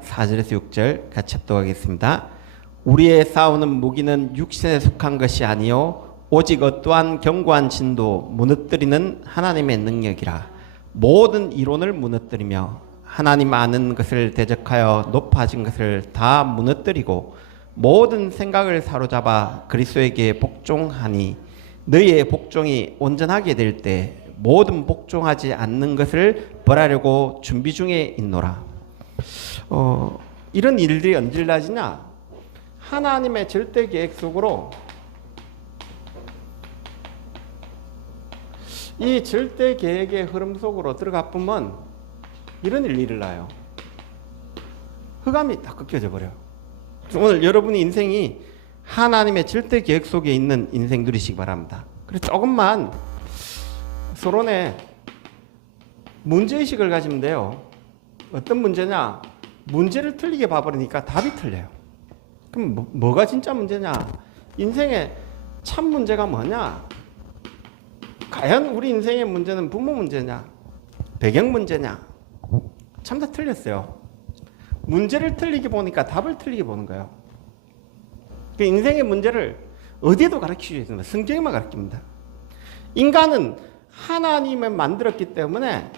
4절에서 6절 같이 합독하겠습니다. 우리의 싸우는 무기는 육신에 속한 것이 아니요 오직 어떠한 견고한 진도 무너뜨리는 하나님의 능력이라. 모든 이론을 무너뜨리며 하나님 아는 것을 대적하여 높아진 것을 다 무너뜨리고 모든 생각을 사로잡아 그리스도에게 복종하니 너희의 복종이 온전하게 될 때 모든 복종하지 않는 것을 벌하려고 준비 중에 있노라. 이런 일들이 언제 일어나지냐? 하나님의 절대 계획 속으로 이 절대 계획의 흐름 속으로 들어가 보면 이런 일이 일어나요. 흑암이 다 꺾여져 버려요. 오늘 여러분의 인생이 하나님의 절대 계획 속에 있는 인생 누리시기 바랍니다. 그래서 조금만 서론에 문제의식을 가지면 돼요. 어떤 문제냐? 문제를 틀리게 봐버리니까 답이 틀려요. 그럼 뭐가 진짜 문제냐? 인생의 참 문제가 뭐냐? 과연 우리 인생의 문제는 부모 문제냐? 배경 문제냐? 참 다 틀렸어요. 문제를 틀리게 보니까 답을 틀리게 보는 거예요. 그 인생의 문제를 어디에도 가르치지 않습니다. 성경에만 가르칩니다. 인간은 하나님을 만들었기 때문에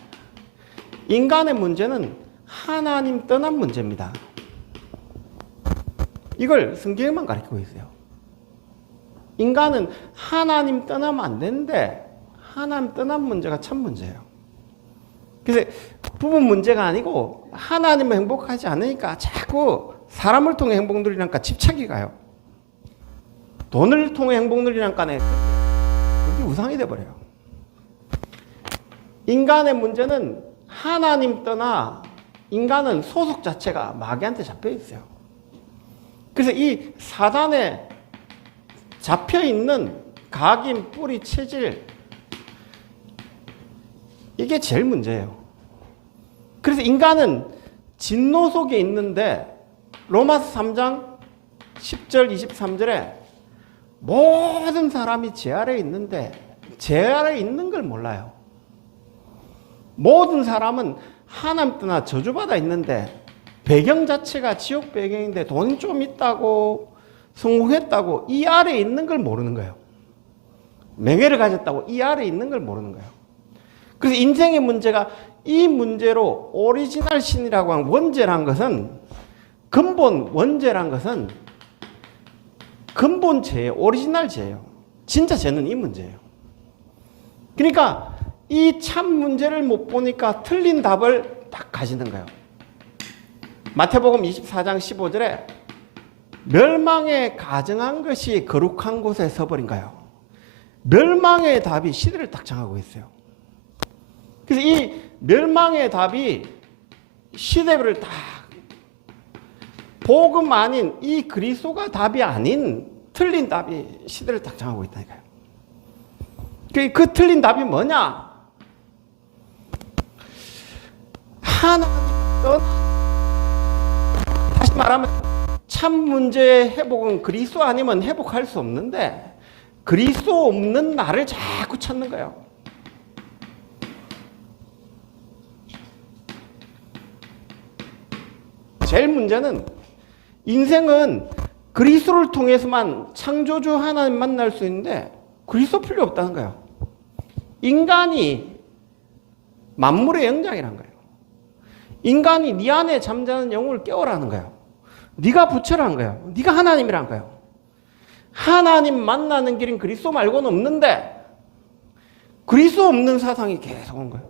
인간의 문제는 하나님 떠난 문제입니다. 이걸 성경에만 가르치고 있어요. 인간은 하나님 떠나면 안 되는데 하나님 떠난 문제가 참 문제예요. 그래서 부분 문제가 아니고 하나님을 행복하지 않으니까 자꾸 사람을 통해 행복 누리니까 집착이 가요. 돈을 통해 행복 누리니까 그게 우상이 돼버려요. 인간의 문제는 하나님 떠나 인간은 소속 자체가 마귀한테 잡혀 있어요. 그래서 이 사단에 잡혀 있는 각인, 뿌리, 체질, 이게 제일 문제예요. 그래서 인간은 진노 속에 있는데 로마서 3장 10절 23절에 모든 사람이 죄 아래에 있는데 죄 아래에 있는 걸 몰라요. 모든 사람은 하나님 떠나 저주받아 있는데 배경 자체가 지옥 배경인데 돈이 좀 있다고 성공했다고 이 아래에 있는 걸 모르는 거예요. 명예를 가졌다고 이 아래에 있는 걸 모르는 거예요. 그래서 인생의 문제가 이 문제로 오리지널 신이라고 하는 원죄란 것은 근본 원죄란 것은 근본 죄예요. 오리지널 죄예요. 진짜 죄는 이 문제예요. 그러니까 이 참 문제를 못 보니까 틀린 답을 딱 가지는 거예요. 마태복음 24장 15절에 멸망에 가증한 것이 거룩한 곳에 서버린 거예요. 멸망의 답이 시대를 딱 정하고 있어요. 그래서 이 멸망의 답이 시대를 딱 복음 아닌 이 그리스도가 답이 아닌 틀린 답이 시대를 딱 정하고 있다니까요. 그 틀린 답이 뭐냐? 하나님, 다시 말하면 참 문제의 회복은 그리스도 아니면 회복할 수 없는데 그리스도 없는 나를 자꾸 찾는 거예요. 제일 문제는 인생은 그리스도를 통해서만 창조주 하나님 만날 수 있는데 그리스도 필요 없다는 거예요. 인간이 만물의 영장이라는 거예요. 인간이 네 안에 잠자는 영혼을 깨우라는 거예요. 네가 부처라는 거예요. 네가 하나님이라는 거예요. 하나님 만나는 길은 그리스도 말고는 없는데 그리스도 없는 사상이 계속 온 거예요.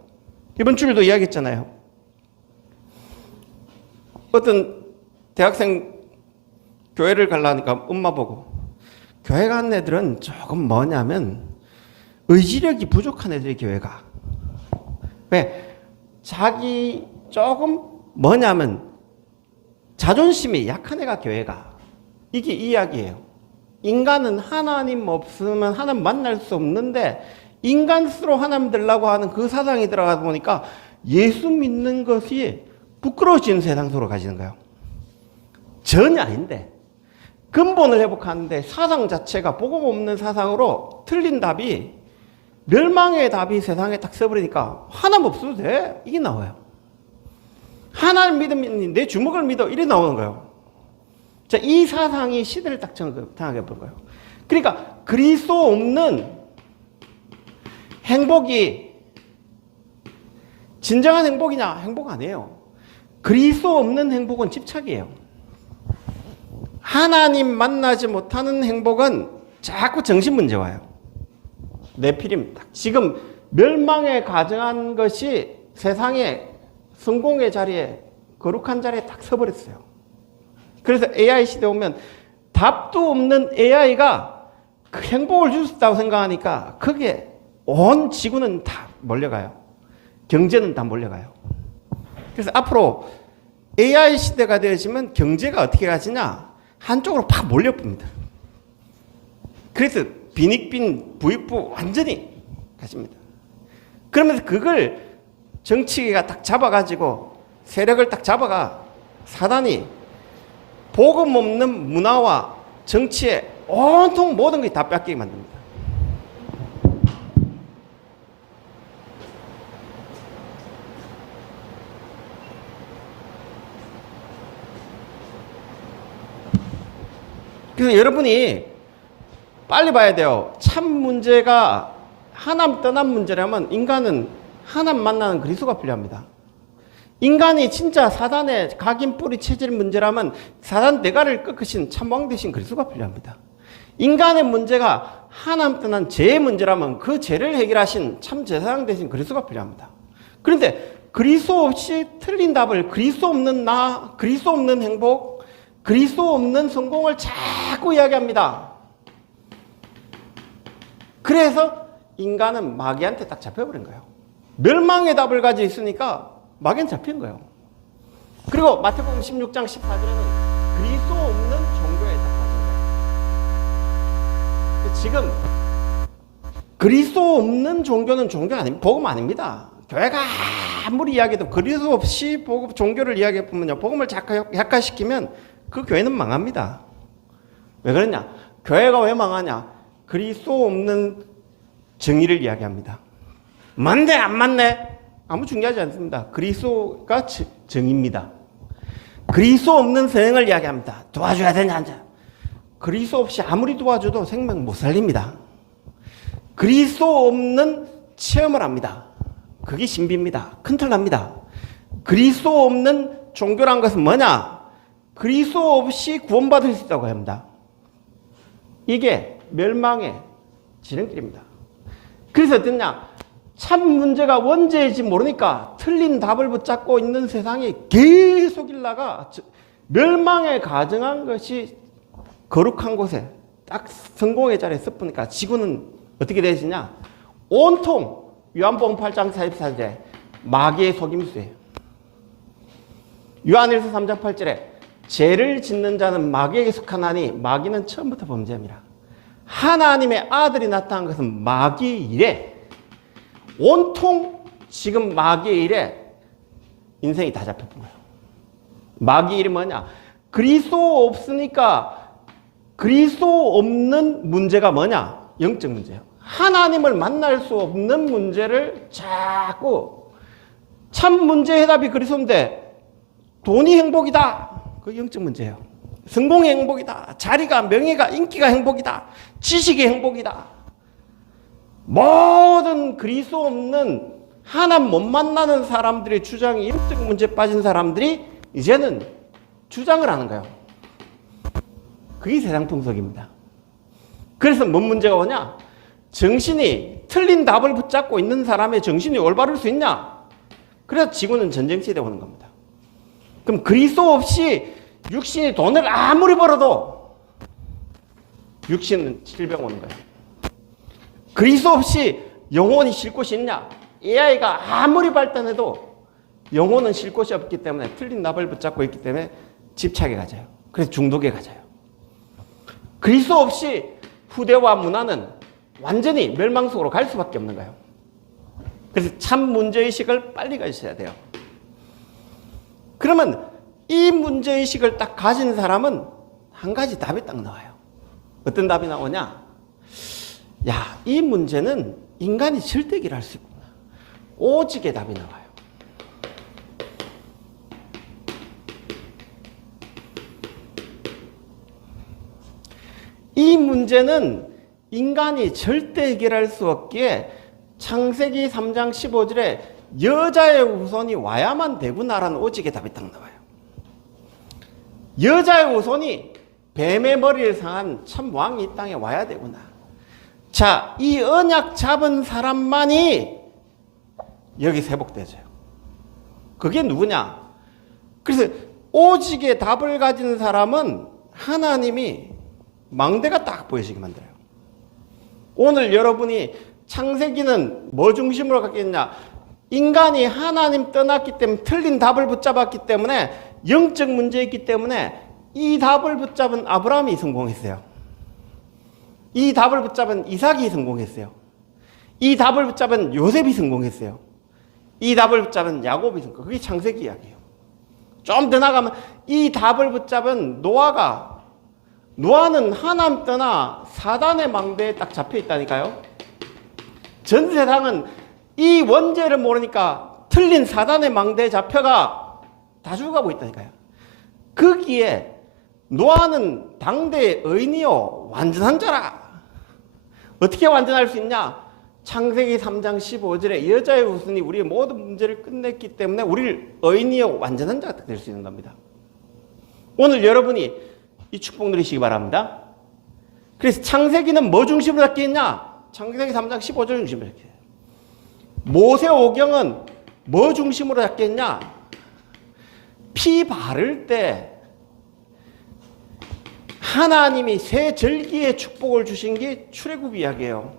이번 주일도 이야기했잖아요. 어떤 대학생 교회를 가려니까 엄마 보고 교회 가는 애들은 조금 뭐냐면 의지력이 부족한 애들이 교회 가. 왜? 자기 조금 뭐냐면 자존심이 약한 애가 교회 가. 이게 이야기예요. 인간은 하나님 없으면 하나님 만날 수 없는데 인간 스스로 하나님 되려고 하는 그 사상이 들어가다 보니까 예수 믿는 것이 부끄러워지는 세상 속으로 가지는 거예요. 전혀 아닌데 근본을 회복하는데 사상 자체가 복음 없는 사상으로 틀린 답이 멸망의 답이 세상에 딱 써버리니까 하나님 없어도 돼. 이게 나와요. 하나님 믿으면 내 주먹을 믿어. 이래 나오는 거예요. 자, 이 사상이 시대를 딱 정확하게 본 거예요. 그러니까 그리스도 없는 행복이 진정한 행복이냐? 행복 아니에요. 그리스도 없는 행복은 집착이에요. 하나님 만나지 못하는 행복은 자꾸 정신 문제 와요. 네피림. 지금 멸망에 가정한 것이 세상의 성공의 자리에, 거룩한 자리에 딱 서버렸어요. 그래서 AI 시대 오면 답도 없는 AI가 그 행복을 줄 수 있다고 생각하니까 거기에 온 지구는 다 몰려가요. 경제는 다 몰려가요. 그래서 앞으로 AI 시대가 되어지면 경제가 어떻게 가지냐? 한쪽으로 팍 몰려봅니다. 그래서 빈익빈 부익부 완전히 가십니다. 그러면서 그걸 정치가 딱 잡아가지고 세력을 딱 잡아가 사단이 복음 없는 문화와 정치에 온통 모든 것이 다 뺏기게 만듭니다. 그래서 여러분이 빨리 봐야 돼요. 참 문제가 하나님 떠난 문제라면 인간은 하나님 만나는 그리스도가 필요합니다. 인간이 진짜 사단의 각인 뿌리 체질 문제라면 사단 대가를 꺾으신 참왕 되신 그리스도가 필요합니다. 인간의 문제가 하나님 떠난 죄의 문제라면 그 죄를 해결하신 참 제사장 되신 그리스도가 필요합니다. 그런데 그리스도 없이 틀린 답을 그리스도 없는 나, 그리스도 없는 행복, 그리스도 없는 성공을 자꾸 이야기합니다. 그래서 인간은 마귀한테 딱 잡혀버린 거예요. 멸망의 답을 가지고 있으니까 마귀는 잡힌 거예요. 그리고 마태복음 16장 14절에는 그리스도 없는 종교에 딱 빠진 거예요. 지금 그리스도 없는 종교는 종교 아닙니다. 복음 아닙니다. 교회가 아무리 이야기해도 그리스도 없이 종교를 이야기해보면요, 복음을 약화시키면 그 교회는 망합니다. 왜 그러냐? 교회가 왜 망하냐? 그리스도 없는 정의를 이야기합니다. 맞네 안 맞네? 아무 중요하지 않습니다. 그리스도가 정의입니다. 그리스도 없는 성행을 이야기합니다. 도와줘야 되냐 안 돼. 그리스도 없이 아무리 도와줘도 생명 못 살립니다. 그리스도 없는 체험을 합니다. 그게 신비입니다. 큰틀납니다. 그리스도 없는 종교란 것은 뭐냐? 그리스도 없이 구원받을 수 있다고 합니다. 이게 멸망의 지름길입니다. 그래서 어떠냐? 참 문제가 원죄인지 모르니까 틀린 답을 붙잡고 있는 세상이 계속 일나가 멸망에 가정한 것이 거룩한 곳에 딱 성공의 자리에 섰으니까 지구는 어떻게 되시냐? 온통 요한복음 8장 44절에 마귀의 속임수예요. 요한일서 3장 8절에 죄를 짓는 자는 마귀에게 속하나니 마귀는 처음부터 범죄입니다. 하나님의 아들이 나타난 것은 마귀의 일에 온통 지금 마귀의 일에 인생이 다 잡혀본 거예요. 마귀의 일이 뭐냐? 그리스도 없으니까 그리스도 없는 문제가 뭐냐? 영적 문제예요. 하나님을 만날 수 없는 문제를 자꾸 참 문제 해답이 그리스도인데 돈이 행복이다. 그 영적 문제예요. 성공이 행복이다. 자리가, 명예가, 인기가 행복이다. 지식이 행복이다. 모든 그리스도 없는 하나님 못 만나는 사람들의 주장이 영적 문제에 빠진 사람들이 이제는 주장을 하는 거예요. 그게 세상 통속입니다. 그래서 뭔 문제가 오냐? 정신이 틀린 답을 붙잡고 있는 사람의 정신이 올바를 수 있냐? 그래서 지구는 전쟁시대에 오는 겁니다. 그럼 그리스도 없이 육신이 돈을 아무리 벌어도 육신은 질병 오는 거예요. 그리스도 없이 영혼이 쉴 곳이 있냐? AI가 아무리 발전해도 영혼은 쉴 곳이 없기 때문에 틀린 답을 붙잡고 있기 때문에 집착에 가져요. 그래서 중독에 가져요. 그리스도 없이 후대와 문화는 완전히 멸망 속으로 갈 수밖에 없는 거예요. 그래서 참 문제의식을 빨리 가지셔야 돼요. 그러면 이 문제의식을 딱 가진 사람은 한 가지 답이 딱 나와요. 어떤 답이 나오냐? 야, 이 문제는 인간이 절대 해결할 수 있구나. 오직의 답이 나와요. 이 문제는 인간이 절대 해결할 수 없기에 창세기 3장 15절에 여자의 후손이 와야만 되구나라는 오직의 답이 딱 나와요. 여자의 후손이 뱀의 머리를 상한 참 왕이 이 땅에 와야 되구나. 자, 이 언약 잡은 사람만이 여기서 회복되죠. 그게 누구냐? 그래서 오직의 답을 가진 사람은 하나님이 망대가 딱 보이시게 만들어요. 오늘 여러분이 창세기는 뭐 중심으로 갔겠냐? 인간이 하나님 떠났기 때문에 틀린 답을 붙잡았기 때문에 영적 문제였기 때문에 이 답을 붙잡은 아브라함이 성공했어요. 이 답을 붙잡은 이삭이 성공했어요. 이 답을 붙잡은 요셉이 성공했어요. 이 답을 붙잡은 야곱이 성공. 그게 창세기 이야기예요. 좀 더 나가면 이 답을 붙잡은 노아는 하나님 떠나 사단의 망대에 딱 잡혀 있다니까요. 전 세상은 이 원죄를 모르니까 틀린 사단의 망대에 잡혀가 다 죽어가고 있다니까요. 거기에 노아는 당대의 의인이요 완전한 자라. 어떻게 완전할 수 있냐? 창세기 3장 15절에 여자의 후손이 우리의 모든 문제를 끝냈기 때문에 우리를 의인이요 완전한 자가 될 수 있는 겁니다. 오늘 여러분이 이 축복 누리시기 바랍니다. 그래서 창세기는 뭐 중심으로 잡겠냐? 창세기 3장 15절 중심으로 잡겠냐? 모세오경은 뭐 중심으로 잡겠냐? 피 바를 때 하나님이 새 절기의 축복을 주신 게 출애굽 이야기예요.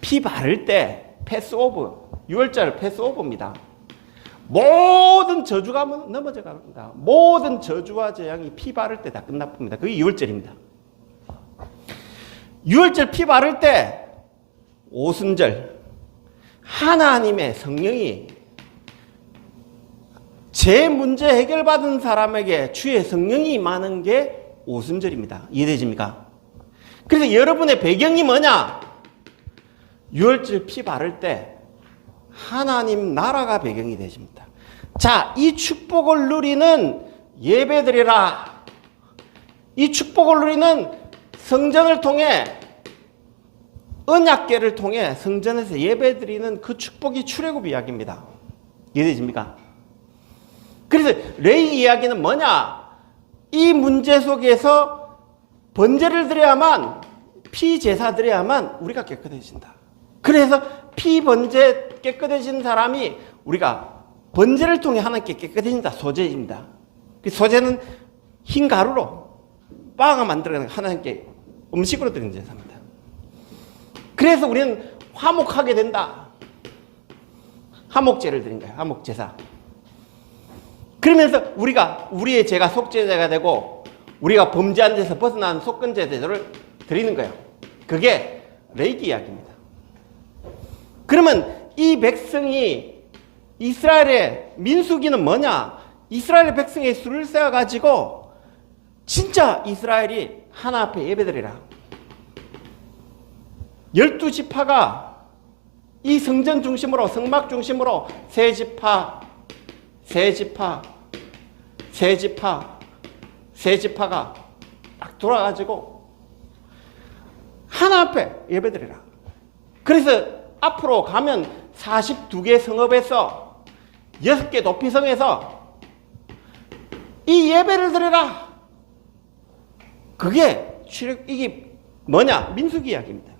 피 바를 때 패스오브, 6월절 패스오브입니다. 모든 저주가 넘어져 갑니다. 모든 저주와 재앙이 피 바를 때 다 끝납니다. 그게 6월절입니다. 6월절 피 바를 때 오순절 하나님의 성령이 제 문제 해결받은 사람에게 주의 성령이 임하는 게 오순절입니다. 이해되십니까? 그래서 여러분의 배경이 뭐냐? 6월절 피 바를 때 하나님 나라가 배경이 되십니다. 자, 이 축복을 누리는 예배드리라. 이 축복을 누리는 성전을 통해 언약궤를 통해 성전에서 예배드리는 그 축복이 출애굽 이야기입니다. 이해되십니까? 그래서 레위 이야기는 뭐냐? 이 문제 속에서 번제를 드려야만 피 제사 드려야만 우리가 깨끗해진다. 그래서 피 번제 깨끗해진 사람이 우리가 번제를 통해 하나님께 깨끗해진다. 소제입니다. 그 소제는 흰 가루로 빵을 만들어 하나님께 음식으로 드리는 제사입니다. 그래서 우리는 화목하게 된다. 화목제를 드린 거예요. 화목제사. 그러면서 우리가 우리의 죄가 속죄제가 되고 우리가 범죄한 데서 벗어난 속건제 제도를 드리는 거예요. 그게 레위기 이야기입니다. 그러면 이 백성이 이스라엘의 민수기는 뭐냐? 이스라엘 백성의 수를 세워가지고 진짜 이스라엘이 하나 앞에 예배드리라. 12지파가 이 성전 중심으로 성막 중심으로 세 지파가 딱 돌아가지고 하나 앞에 예배드리라. 그래서 앞으로 가면 42개 성읍에서 6개 도피성에서 이 예배를 드리라. 이게 뭐냐? 민수기 이야기입니다.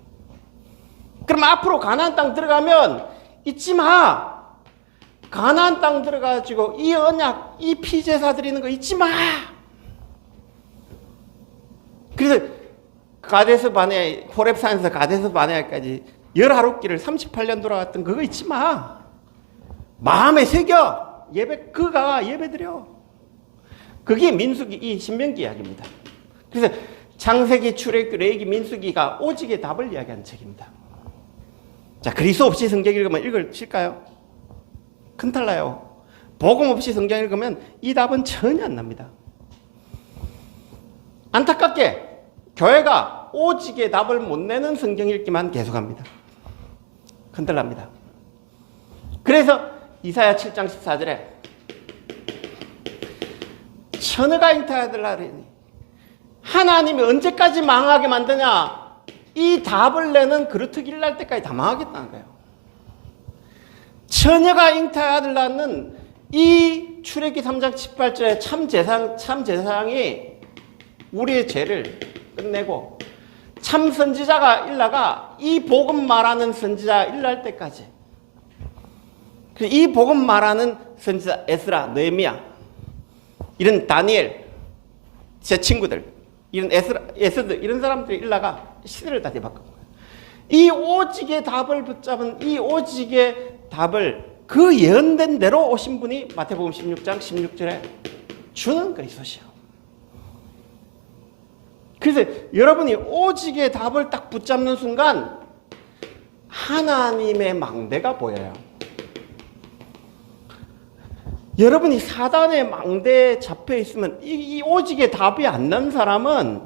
그럼 앞으로 가나안 땅 들어가면 잊지 마. 가나안 땅 들어가지고 이 언약, 이 피제사 드리는 거 잊지 마. 그래서 가데스 바네, 호렙산에서 가데스 바네까지 11길을 38년 돌아갔던 그거 잊지 마. 마음에 새겨. 그가 예배 드려. 그게 민수기, 이 신명기 이야기입니다. 그래서 창세기, 출애굽기, 레위기, 민수기가 오직의 답을 이야기하는 책입니다. 자, 그리스도 없이 성경 읽으면 읽으실까요? 큰탈 나요. 복음 없이 성경 읽으면 이 답은 전혀 안 납니다. 안타깝게 교회가 오직의 답을 못 내는 성경 읽기만 계속합니다. 큰탈 납니다. 그래서 이사야 7장 14절에 천하가 잉태하더라니 하나님이 언제까지 망하게 만드냐? 이 답을 내는 그루트기 일날 때까지 다 망하겠다는 거예요. 처녀가 잉타의 아들 낳는 이 출애굽기 3장 18절에 참제사장이 우리의 죄를 끝내고 참 선지자가 일나가 이 복음 말하는 선지자 일날 때까지, 이 복음 말하는 선지자 에스라, 느헤미야, 이런 다니엘, 제 친구들, 이런 에스드 이런 사람들이 일나가 시대를 다 뒤바꾼 거예요. 이 오직의 답을 붙잡은 이 오직의 답을 그 예언된 대로 오신 분이 마태복음 16장 16절에 주는 그리스도시요. 그래서 여러분이 오직의 답을 딱 붙잡는 순간 하나님의 망대가 보여요. 여러분이 사단의 망대에 잡혀 있으면 이 오직의 답이 안 난 사람은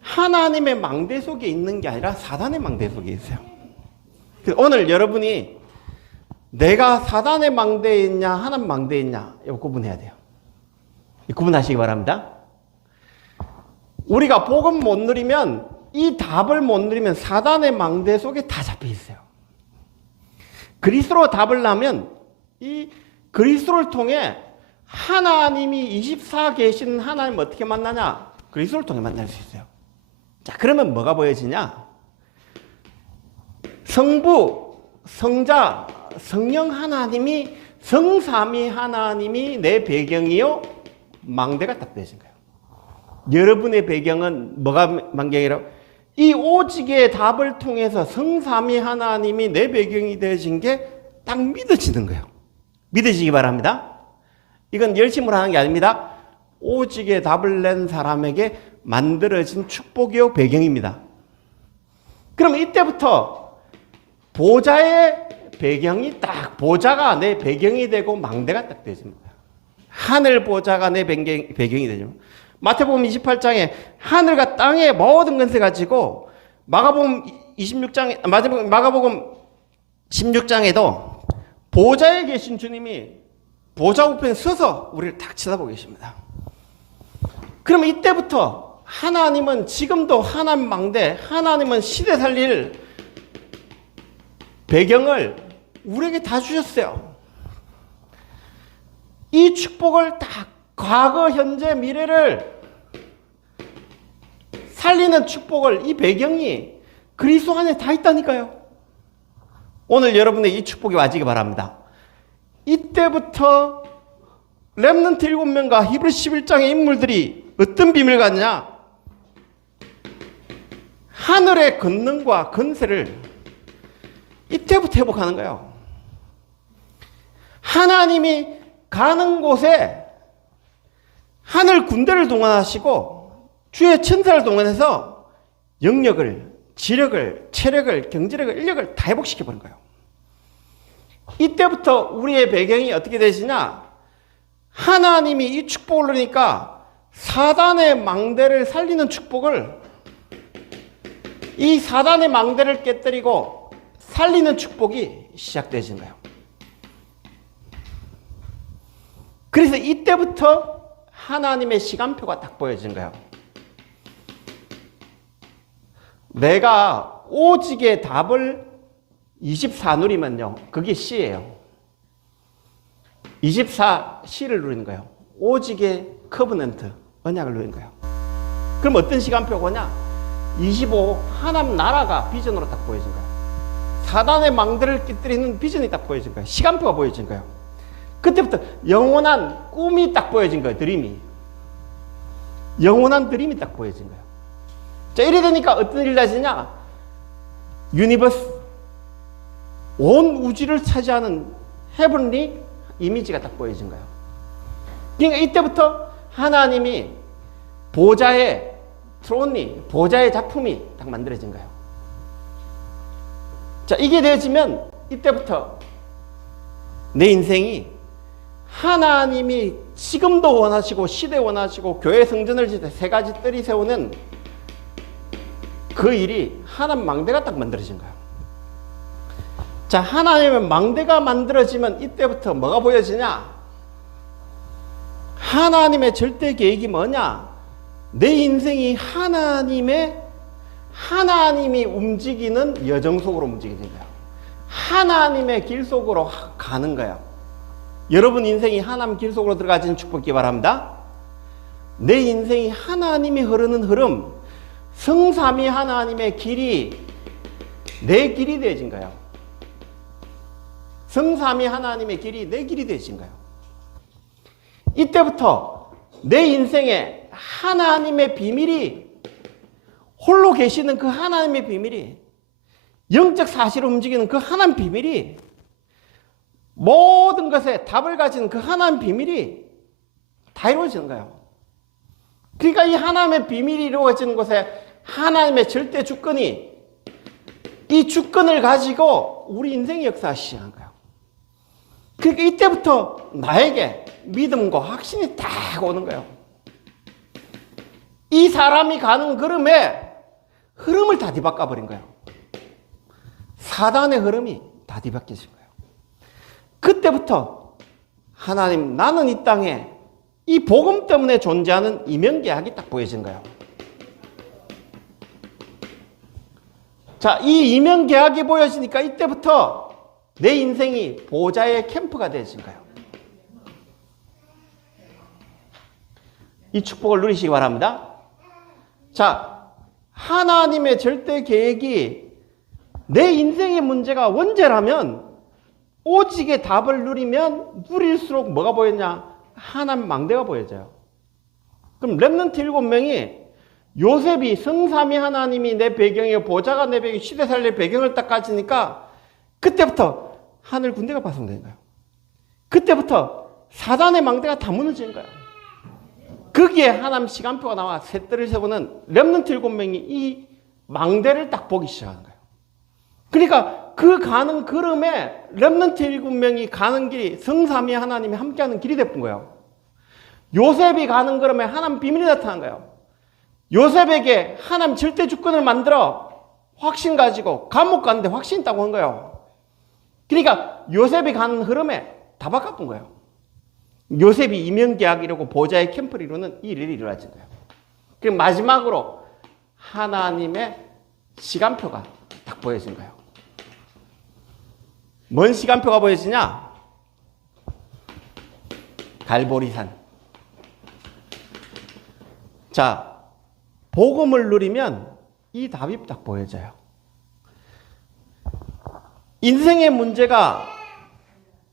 하나님의 망대 속에 있는 게 아니라 사단의 망대 속에 있어요. 오늘 여러분이 내가 사단의 망대에 있냐 하나님 망대에 있냐 이거 구분해야 돼요. 구분하시기 바랍니다. 우리가 복음 못 누리면, 이 답을 못 누리면 사단의 망대 속에 다 잡혀 있어요. 그리스도로 답을 나면 이 그리스도를 통해 하나님이 24 계신 하나님 어떻게 만나냐? 그리스도를 통해 만날 수 있어요. 자, 그러면 뭐가 보여지냐? 성부, 성자, 성령 하나님이, 성삼위 하나님이 내 배경이요, 망대가 딱 되신 거예요. 여러분의 배경은 뭐가 망경이라고? 이 오직의 답을 통해서 성삼위 하나님이 내 배경이 되신 게 딱 믿어지는 거예요. 믿으시기 바랍니다. 이건 열심으로 하는 게 아닙니다. 오직의 답을 낸 사람에게 만들어진 축복이요 배경입니다. 그럼 이때부터 보좌의 배경이 딱, 보좌가 내 배경이 되고 망대가 딱 되십니다. 하늘 보좌가 내 배경이 되죠. 마태복음 28장에 하늘과 땅의 모든 것을 가지고, 마가복음 16장에도 보좌에 계신 주님이 보좌 우편에 서서 우리를 딱 쳐다보고 계십니다. 그러면 이때부터 하나님은 지금도 하나님 망대, 하나님은 시대 살릴 배경을 우리에게 다 주셨어요. 이 축복을 딱 과거, 현재, 미래를 살리는 축복을, 이 배경이 그리스도 안에 다 있다니까요. 오늘 여러분의 이 축복이 와지기 바랍니다. 이때부터 렘넌트 7명과 히브리서 11장의 인물들이 어떤 비밀을 갖냐? 하늘의 권능과 권세를 이때부터 회복하는 거예요. 하나님이 가는 곳에 하늘 군대를 동원하시고 주의 천사를 동원해서 영역을, 지력을, 체력을, 경제력을, 인력을 다 회복시켜버린 거예요. 이때부터 우리의 배경이 어떻게 되시냐? 하나님이 이 축복을 누리니까 사단의 망대를 살리는 축복을, 이 사단의 망대를 깨뜨리고 살리는 축복이 시작되신 거예요. 그래서 이때부터 하나님의 시간표가 딱 보여진 거예요. 내가 오직의 답을 24 누리면요, 그게 C예요. 24 C를 누리는 거예요. 오직의 커버넌트, 언약을 누리는 거예요. 그럼 어떤 시간표고냐? 25 하나님 나라가 비전으로 딱 보여진 거예요. 사단의 망대를 깨뜨리는 비전이 딱 보여진 거예요. 시간표가 보여진 거예요. 그때부터 영원한 꿈이 딱 보여진 거예요. 드림이. 영원한 드림이 딱 보여진 거예요. 자, 이래 되니까 어떤 일이 나지냐? 유니버스, 온 우주를 차지하는 헤븐리 이미지가 딱 보여진 거예요. 그러니까 이때부터 하나님이 보좌의 트론이, 보좌의 작품이 딱 만들어진 거예요. 자, 이게 되어지면 이때부터 내 인생이 하나님이 지금도 원하시고 시대 원하시고 교회 성전을 짓때 세 가지 뜰이 세우는 그 일이 하나님 망대가 딱 만들어진 거예요. 자, 하나님의 망대가 만들어지면 이때부터 뭐가 보여지냐? 하나님의 절대 계획이 뭐냐? 내 인생이 하나님이 움직이는 여정 속으로 움직이는 거야. 하나님의 길 속으로 가는 거야. 여러분 인생이 하나님 길 속으로 들어가지는 축복기 바랍니다. 내 인생이 하나님이 흐르는 흐름, 성삼위 하나님의 길이 내 길이 되어진 거야. 성삼위 하나님의 길이 내 길이 되어진 거야. 이때부터 내 인생에 하나님의 비밀이, 홀로 계시는 그 하나님의 비밀이, 영적 사실을 움직이는 그 하나님 비밀이, 모든 것에 답을 가진 그 하나님 비밀이 다 이루어지는 거예요. 그러니까 이 하나님의 비밀이 이루어지는 곳에 하나님의 절대 주권이, 이 주권을 가지고 우리 인생의 역사가 시작한 거예요. 그러니까 이때부터 나에게 믿음과 확신이 딱 오는 거예요. 이 사람이 가는 흐름을 다 뒤바꿔 버린 거예요. 사단의 흐름이 다 뒤바뀌신 거예요. 그때부터 하나님, 나는 이 땅에 이 복음 때문에 존재하는 이면계약이 딱 보여진 거예요. 자, 이 이면계약이 보여지니까 이때부터 내 인생이 보좌의 캠프가 되어진 거예요. 이 축복을 누리시기 바랍니다. 자, 하나님의 절대 계획이 내 인생의 문제가 원죄라면, 오직의 답을 누리면 누릴수록 뭐가 보였냐? 하나님 망대가 보여져요. 그럼 렘넌트 7명이, 요셉이 성삼위 하나님이 내 배경이고 보좌가 내 배경, 시대살릴 배경을 딱 가지니까 그때부터 하늘 군대가 파송된 거예요. 그때부터 사단의 망대가 다 무너지는 거예요. 거기에 하나님 시간표가 나와 셋들을 세우는 렘넌트 7명이 이 망대를 딱 보기 시작하는 거예요. 그러니까 그 가는 걸음에 렘넌트 7명이 가는 길이 성삼위 하나님이 함께하는 길이 됐던 거예요. 요셉이 가는 걸음에 하나님 비밀이 나타난 거예요. 요셉에게 하나님 절대 주권을 만들어 확신 가지고 감옥 가는데 확신 있다고 한 거예요. 그러니까 요셉이 가는 흐름에 다 바꿨던 거예요. 요셉이 이면계약이라고 보좌의 캠프를 이루는 이 일이 일어나진 거예요. 그리고 마지막으로 하나님의 시간표가 딱 보여진 거예요. 뭔 시간표가 보여지냐? 갈보리산. 자, 복음을 누리면 이 답이 딱 보여져요. 인생의 문제가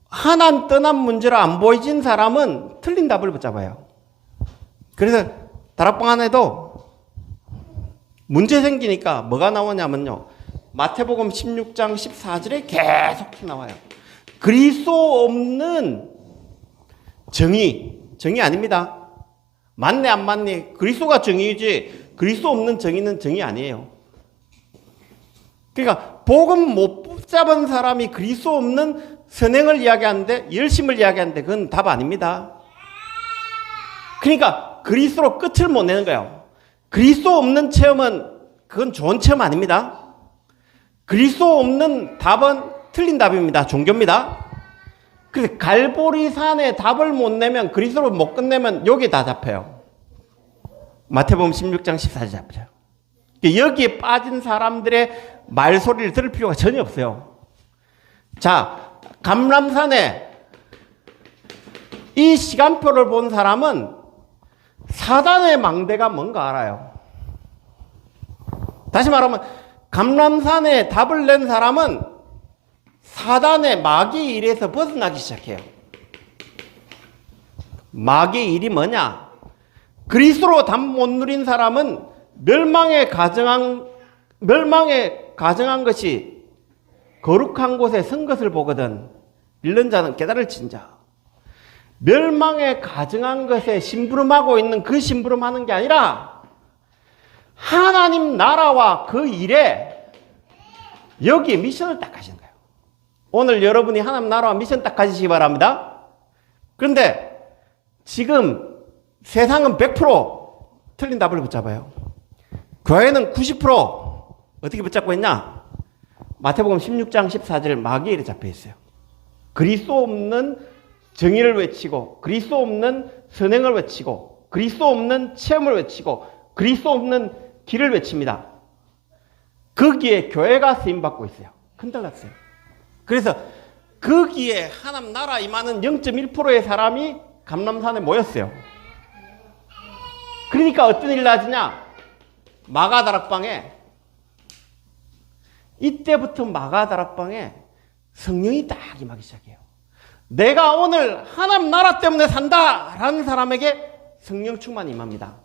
하나님 떠난 문제로 안 보여진 사람은 틀린 답을 붙잡아요. 그래서 다락방 안에도 문제 생기니까 뭐가 나오냐면요, 마태복음 16장 14절에 계속 나와요. 그리스도 없는 정의 아닙니다. 맞네 안 맞네, 그리스도가 정의이지 그리스도 없는 정의는 정의 아니에요. 그러니까 복음 못 붙잡은 사람이 그리스도 없는 선행을 이야기하는데, 열심을 이야기하는데 그건 답 아닙니다. 그러니까 그리스도로 끝을 못 내는 거예요. 그리스도 없는 체험은 그건 좋은 체험 아닙니다. 그리스도 없는 답은 틀린 답입니다. 종교입니다. 그래서 갈보리산에 답을 못 내면, 그리스도로 못 끝내면 여기 다 잡혀요. 마태복음 16장 14절 잡혀요. 여기에 빠진 사람들의 말소리를 들을 필요가 전혀 없어요. 자, 감람산에 이 시간표를 본 사람은 사단의 망대가 뭔가 알아요. 다시 말하면 감람산에 답을 낸 사람은 사단의 마귀의 일에서 벗어나기 시작해요. 마귀의 일이 뭐냐? 그리스도로 답 못 누린 사람은 멸망에 가정한 것이 거룩한 곳에 선 것을 보거든 잃는 자는 깨달을 진자. 멸망에 가정한 것에 심부름하고 있는 그 심부름하는 게 아니라 하나님 나라와 그 일에 여기에 미션을 딱 가시는 거예요. 오늘 여러분이 하나님 나라와 미션 딱 가지시기 바랍니다. 그런데 지금 세상은 100% 틀린 답을 붙잡아요. 교회는 90% 어떻게 붙잡고 있냐? 마태복음 16장 14절 마귀의 일에 잡혀 있어요. 그리스도 없는 정의를 외치고 그리스도 없는 선행을 외치고 그리스도 없는 체험을 외치고 그리스도 없는 길을 외칩니다. 거기에 교회가 쓰임받고 있어요. 큰달랐어요. 그래서 거기에 하나님 나라 임하는 0.1%의 사람이 감람산에 모였어요. 그러니까 어떤 일이 나지냐? 마가다락방에, 이때부터 마가다락방에 성령이 딱 임하기 시작해요. 내가 오늘 하나님 나라 때문에 산다 라는 사람에게 성령 충만이 임합니다.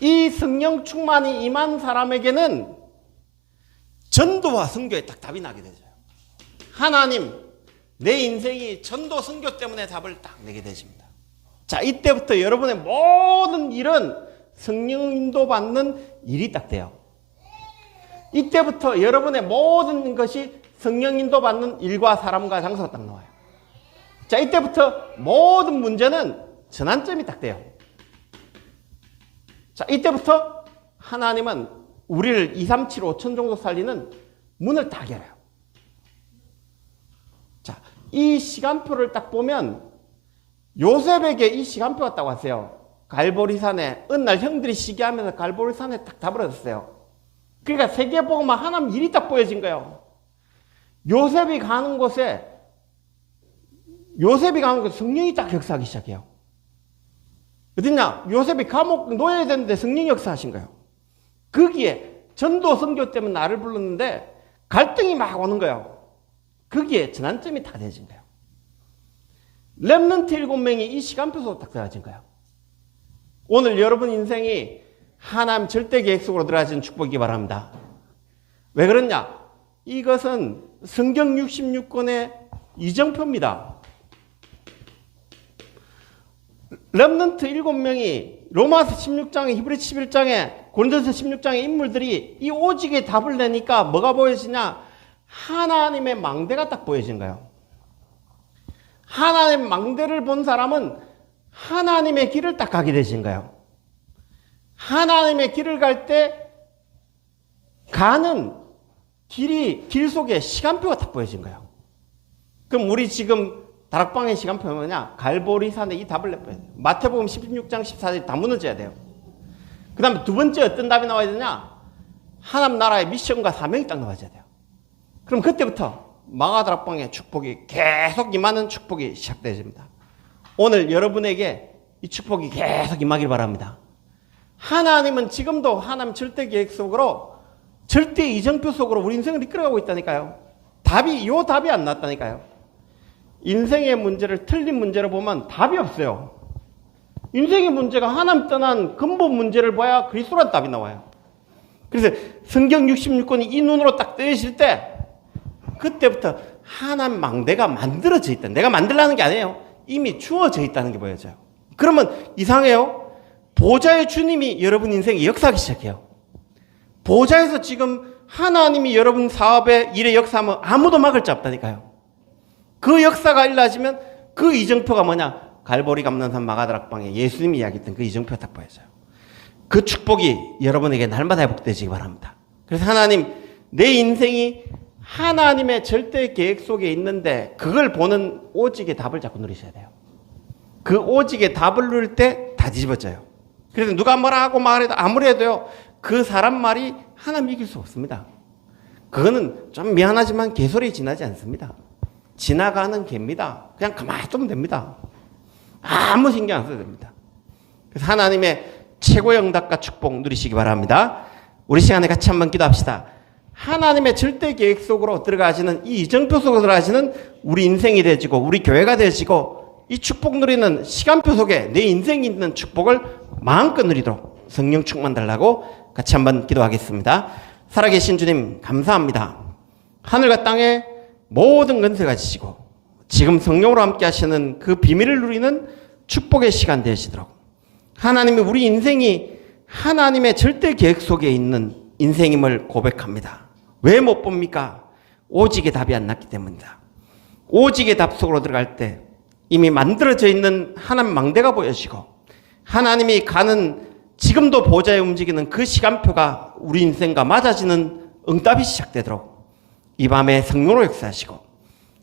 이 성령 충만이 임한 사람에게는 전도와 선교에 딱 답이 나게 되죠. 하나님, 내 인생이 전도 선교 때문에 답을 딱 내게 되십니다. 자, 이때부터 여러분의 모든 일은 성령 인도받는 일이 딱 돼요. 이때부터 여러분의 모든 것이 성령 인도받는 일과 사람과 장소가 딱 나와요. 자, 이때부터 모든 문제는 전환점이 딱 돼요. 자, 이때부터 하나님은 우리를 2, 3, 7, 5천 정도 살리는 문을 딱 열어요. 자, 이 시간표를 딱 보면 요셉에게 이 시간표가 딱 왔어요. 갈보리산에 어느 날 형들이 시기하면서 갈보리산에 딱 다버렸어요. 그러니까 세계복음화 하나님 일이 딱 보여진 거예요. 요셉이 가는 곳에 성령이 딱 역사하기 시작해요. 어딨냐? 요셉이 감옥 놓여야 되는데 성령이 역사하신 거예요. 거기에 전도 선교 때문에 나를 불렀는데 갈등이 막 오는 거예요. 거기에 전환점이 다 되어진 거예요. 렘넌트 7명이 이 시간표 속으로 딱 들어가진 거예요. 오늘 여러분 인생이 하나님 절대 계획 속으로 들어가진 축복이기 바랍니다. 왜 그러냐? 이것은 성경 66권의 이정표입니다. 렘넌트 7명이 로마서 16장에 히브리서 11장에 고린도서 16장의 인물들이 이 오직의 답을 내니까 뭐가 보여지냐? 하나님의 망대가 딱 보여진 거예요. 하나님의 망대를 본 사람은 하나님의 길을 딱 가게 되신 거예요. 하나님의 길을 갈 때 가는 길 속에 시간표가 딱 보여진 거예요. 그럼 우리 지금 다락방의 시간표는 뭐냐? 갈보리산에 이 답을 내버려야 돼요. 마태복음 16장 14절 다 무너져야 돼요. 그 다음에 두 번째 어떤 답이 나와야 되냐? 하나님 나라의 미션과 사명이 딱 나와야 돼요. 그럼 그때부터 마가다락방의 축복이 계속 임하는 축복이 시작되어집니다. 오늘 여러분에게 이 축복이 계속 임하길 바랍니다. 하나님은 지금도 하나님 절대 계획 속으로 절대 이정표 속으로 우리 인생을 이끌어가고 있다니까요. 요 답이 안 났다니까요. 인생의 문제를 틀린 문제로 보면 답이 없어요. 인생의 문제가 하나님 떠난 근본 문제를 봐야 그리스도란 답이 나와요. 그래서 성경 66권이 이 눈으로 딱 뜨이실 때 그때부터 하나님 망대가 만들어져 있다. 내가 만들라는 게 아니에요. 이미 주어져 있다는 게 보여져요. 그러면 이상해요. 보좌의 주님이 여러분 인생에 역사하기 시작해요. 보좌에서 지금 하나님이 여러분 사업에 일에 역사하면 아무도 막을 자 없다니까요. 그 역사가 일어나지면 그 이정표가 뭐냐? 갈보리 감람산 마가다락방에 예수님이 이야기했던 그 이정표가 딱 보여져요. 그 축복이 여러분에게 날마다 회복되시기 바랍니다. 그래서 하나님, 내 인생이 하나님의 절대 계획 속에 있는데 그걸 보는 오직의 답을 자꾸 누리셔야 돼요. 그 오직의 답을 누릴 때 다 뒤집어져요. 그래서 누가 뭐라 하고 말해도 아무리 해도요, 그 사람 말이 하나님 이길 수 없습니다. 그거는 좀 미안하지만 개소리 지나지 않습니다. 지나가는 개입니다. 그냥 가만히 두면 됩니다. 아무 신경 안 써도 됩니다. 그래서 하나님의 최고의 응답과 축복 누리시기 바랍니다. 우리 시간에 같이 한번 기도합시다. 하나님의 절대 계획 속으로 들어가시는 이 이정표 속으로 들어가시는 우리 인생이 되시고 우리 교회가 되시고 이 축복 누리는 시간표 속에 내 인생이 있는 축복을 마음껏 누리도록 성령 충만 달라고 같이 한번 기도하겠습니다. 살아계신 주님 감사합니다. 하늘과 땅에 모든 건세 가지시고 지금 성령으로 함께 하시는 그 비밀을 누리는 축복의 시간 되시도록 하나님이 우리 인생이 하나님의 절대 계획 속에 있는 인생임을 고백합니다. 왜 못 봅니까? 오직의 답이 안 났기 때문이다. 오직의 답 속으로 들어갈 때 이미 만들어져 있는 하나님 망대가 보여지고 하나님이 가는 지금도 보좌에 움직이는 그 시간표가 우리 인생과 맞아지는 응답이 시작되도록 이 밤에 성령으로 역사하시고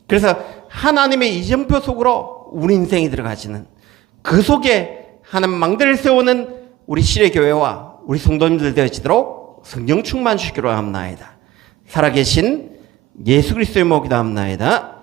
그래서 하나님의 이정표 속으로 우리 인생이 들어가지는 그 속에 하나님 망대를 세우는 우리 시래교회와 우리 성도님들 되어지도록 성령 충만 주시기로 합나이다. 살아계신 예수 그리스도의 목이 담나이다.